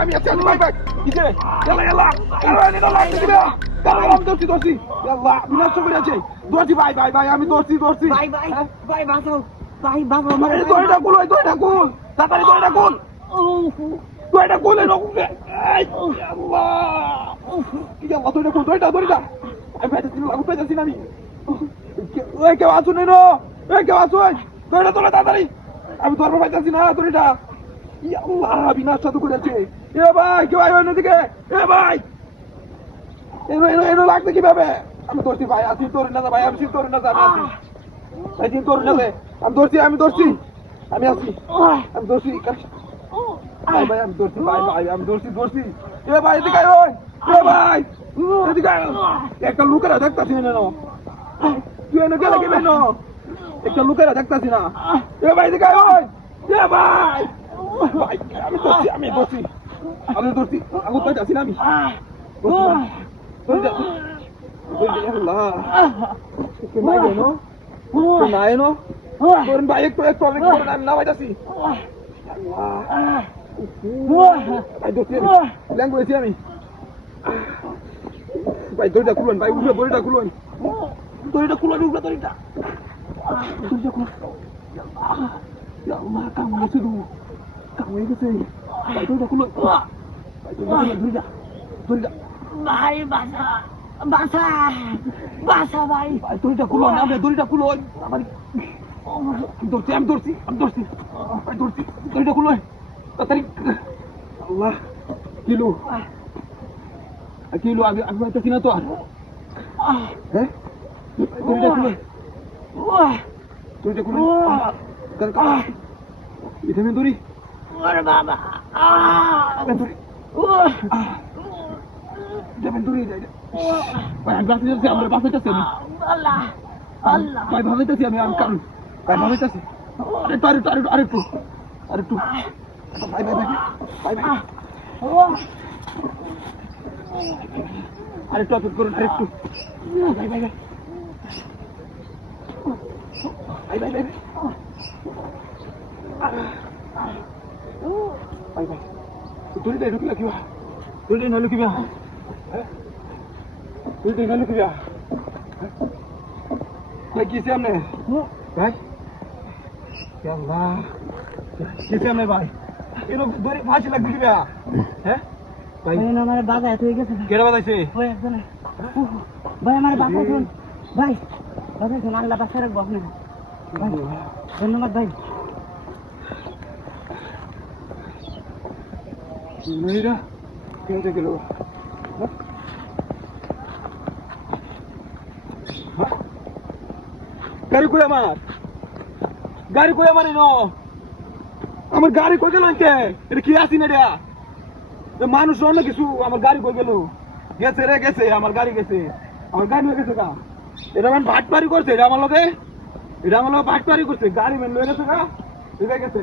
আমি আছি ভাই ভাই কিসে এলা এলা এলা এলা লাগছে না তাহলে আমি দৌড়ছি আল্লাহ বিনাশ করে আছে দৌড়ছি ভাই ভাই ভাই আমি দৌড়ছি ভাই ভাই ভাই বাঁচাও ভাই বাঁচাও আমার দড়িটা কুল তাড়াতাড়ি দড়িটা কুল দড়িটা কুলে নকুলে আল্লাহ কি আল্লাহ দড়িটা আমি পেতেছি না আমি ওই কেউ আসুন কেউ আসুন দড়িটা তোলে তাড়াতাড়ি আমি ধরবো পাইতেছি না দড়িটা আল্লাহ বিনাশ সাধু করেছে এ ভাই কেউ আইবেন এদিকে এ ভাই এনো লাগছে কিভাবে আমি ধরছি ভাই আসি তোর না ভাই আমি তোর না আমি আসি ভাই দিন তোর না আমি ধরছি আমি আসি আমি ধরছি ভাই ভাই আমি ধরছি ভাই ভাই আমি ধরছি এ ভাই এদিকে আয় এ ভাই এদিকে আয় একটা লুকেরা দেখতাছি না তুই এনে গেলে কি বেনো একটা লুকেরা দেখতাছি না এ ভাই এদিকে আয় এ ভাই ভাই আমি ধরছি আগুন পাইতাছি না আমি আল্লাহ নাই নো তোর ভাই একটু অনেক আমি না পাইতাছি ভাই ধরছি ল্যাঙ্গুয়েছি আমি ভাই দড়িটা খুলুন ভাই উঠে দড়িটা খুলুন উঠে দড়িটা আল্লাহ কাম হয়েছে ভাই দড়িটা খুলুন দড়িটা ভাই বাঁচা ভাই দড়িটা খুলুন আপনি দড়িটা খুলুন আমার আমি ধরছি ভাই ধরছি দড়িটা খুলুন তাড়াতাড়ি আল্লাহ কিলো আগে পাইতেছি না তো আর হ্যাঁ দড়িটা খুলুন ভিটামিন দড়ি ওরে বাবা ভিটামিন দড়ি ভাই আমি বাঁচাইতেছি আমরা বাঁচাইতেছি আমি আল্লাহ আল্লাহ ভাই ভাবাইতেছি আমি কারণ ভাই ভাবাইতেছি আরেকটু ভাই আরেকটু অপেক্ষা করুন আরেকটু ভাই দড়িটা ঢুকলা কিবা দড়িটা নইলো কিবা ভাই কিসে আপনি ভাই আল্লাহ কিসে আপনি ভাই এরকম দড়ি ফাঁসি লাগবে কিবা হ্যাঁ ভাই আমার বাজায় হয়ে গেছে কেডা বাজাইছে ওই একজন ভাই আমার বাসায় শুন ভাই বাসায় শুন আল্লাহ বাসায় রাখবো আপনি ধন্যবাদ ভাই মেয়েরা কেটে গেল গাড়ি কই আমার আমার গাড়ি কই গেল এটা কি আসি না এটা মানুষ অন্য কিছু আমার গাড়ি কই গেল গেছে আমার গাড়ি গেছে হয়ে গেছে কা এটা আমার ভাটপারি করছে এটা আমার লগে ভাটপারি করছে গাড়ি মেন লয়ে গেছে কা ঠিক গেছে